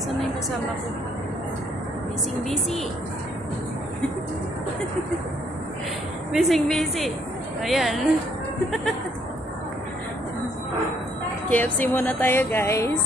Sana yung kasama ko? Busy. Busy. Ayan. KFC muna tayo, guys.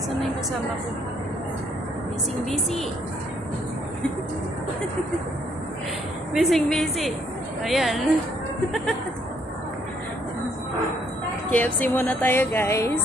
Sana yung kasama ko? Busy. Busy. Ayan. KFC muna tayo, guys.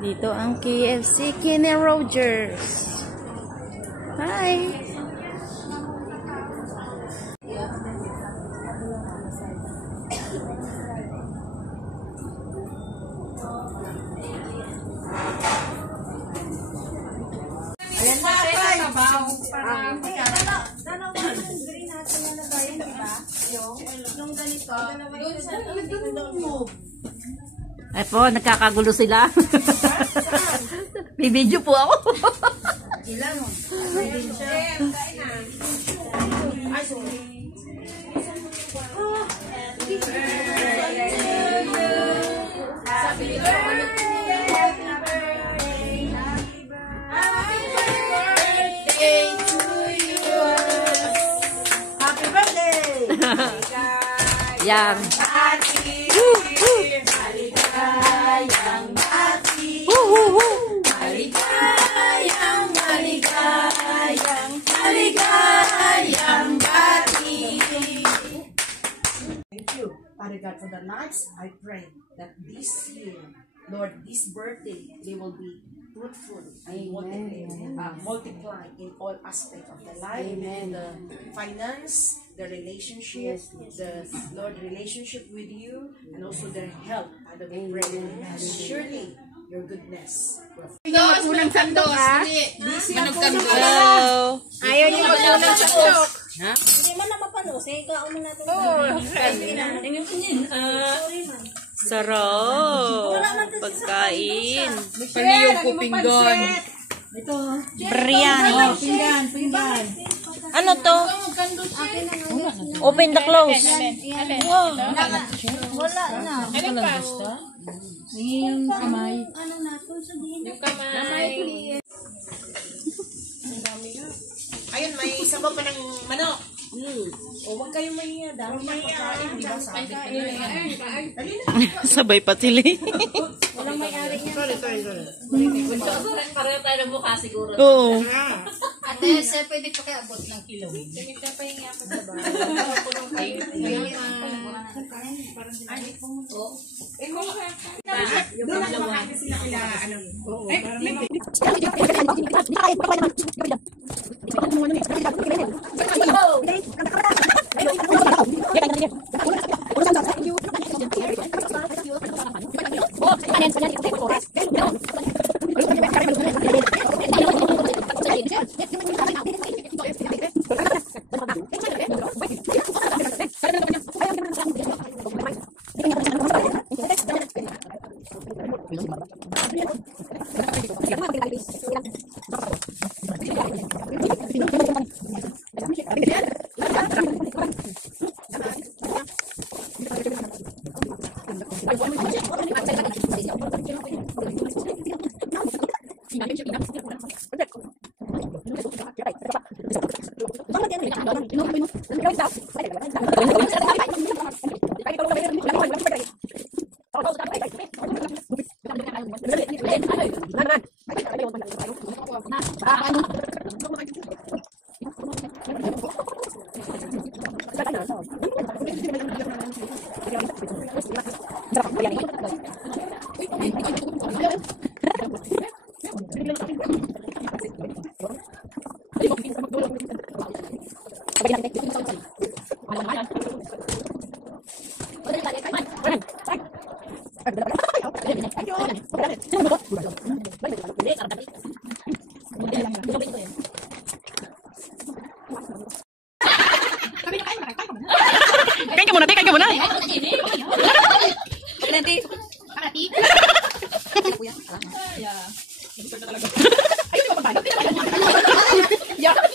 Dito ang KFC Kenny Rogers. Hi! Ayan na, sa tabaw. Green natin na nagayon, diba? Yung ganito. Ay po, nagkakagulo sila. Bibidyo po ako. Ilan mo? Ay, sorry. Happy birthday to you. Happy birthday. Yang. Maligayang bati. Thank you, Father God, for the nights. I pray that this year, Lord, this birthday, they will be fruitful and multiply in all aspects of the life, the finance, the relationship, the Lord relationship with you, and also their health. Father, we pray surely your goodness. Dos, unang sandos. Manong sandos. Hello. Ayaw niyo unang sandos. Ha? Hindi man na mapano. Sige, kaunin natin. Sarap. Pagkain. Paniyong kupinggan. Ito. Biryani. Pinggan. Ano to? Open the close. Wow. Wala na. Ano pa? Yung kamay. Ano na? Yung kamay. Ayun, may sabaw pa ng manok. O, huwag kayong mahiya. Dami na pagkain. Di ba sabi ko na. Sabay pa sila. Walang may-ari niya. Sorry. Pareho tayo ng mukha siguro. Oo. Ate, sir, pwede pa kaya abot ng kilo? Sige, papahingi ako sa bahay. Doon ako makakita sila kila, ano. Kain ka muna, te. Kain ka muna.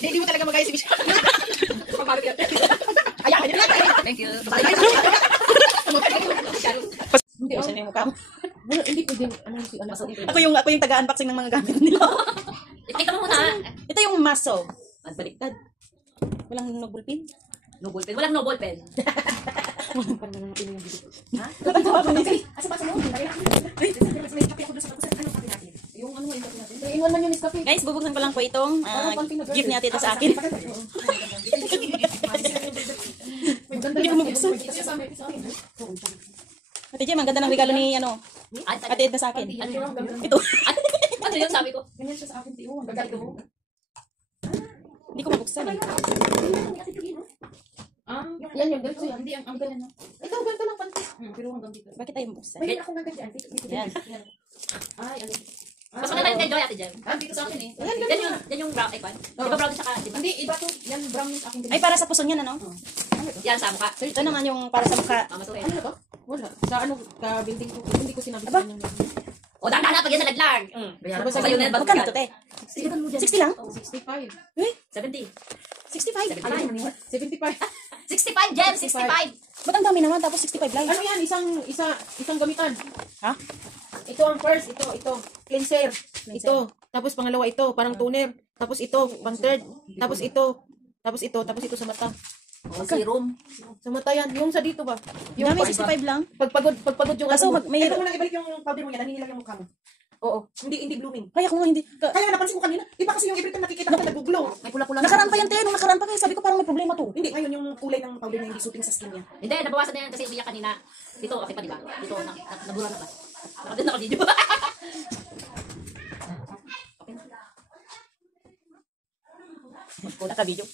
Hindi mo talaga mag-ayos. Thank you. Hindi yung mukha mo. Hindi ko din, Ako yung taga-unboxing ng mga gamit nila. Ito mo muna. Ito yung maso. At baliktad. Walang noble pin. Noble pen. Walang noble pen. Ha? Asa ba sa mo? Yung ano yung kape natin? Iwan man yung Nescafe. Guys, bubuksan ko lang po itong gift ni ate ito sa akin. Hindi ko mabuksan. Ate Jem, ang ganda ng regalo ni ate Edna sa akin. Ito. Ano yung sabi ko? Ganyan siya sa akin, Tiyo. Ang gagawin mo. Hindi ko mabuksan eh. Yan yung ganito yan. Hindi, ang ganyan. Ito, ganito lang panty. Pero hanggang dito. Bakit tayo mabuksan? Pwede akong gaganyan. Yan. Ay, ano. Mas maganda yung Joy, Ate Jem. Dito sa akin eh. Yan yung brown icon. Di ba brown siya ka? Di ba? Hindi, iba to. Yan, brown yung sa akin. Ay, para sa puso niyan, ano? Yan sa mukha. Ito naman yung para sa mukha. Mama to Ano na to? Wala. Sa ano, ka-building ko. Hindi ko sinabi Aba? sa kanya. O, dahan-dahan pag yan sa laglag. Sa'yo na yan, Magkano ito, te? 60 lang? 65. Eh? 70. 65? 75. 65, Jem! 65! Ba't ang dami naman? Tapos 65 lang. Ano yan? Isang gamitan. Ha? Ito ang first. Ito. Cleanser. Ito. Tapos pangalawa ito. Parang toner. Tapos ito. Pang third. Tapos ito. Tapos ito sa mata. Serum. Sa mata yan. Yung sa dito ba? Yung dami 65 lang. Pagpagod yung Kaso, mo. may- Ito mo lang ibalik yung powder mo yan. Naninilang yung mukha mo. Oo. Hindi blooming. Kaya ko nga hindi. Kaya napansin ko kanina. Iba kasi yung every time nakikita ko nag-glow. May pula-pula. Nakaraan pa yan, te. Nung nakaraan pa kaya sabi ko parang may problema to. Hindi. Ngayon yung kulay ng powder niya hindi suiting sa skin niya. Hindi, nabawasan na yan kasi umiyak kanina. Dito, okay pa diba? Dito, nabura na ba? Nakadun ako video. Naka-video.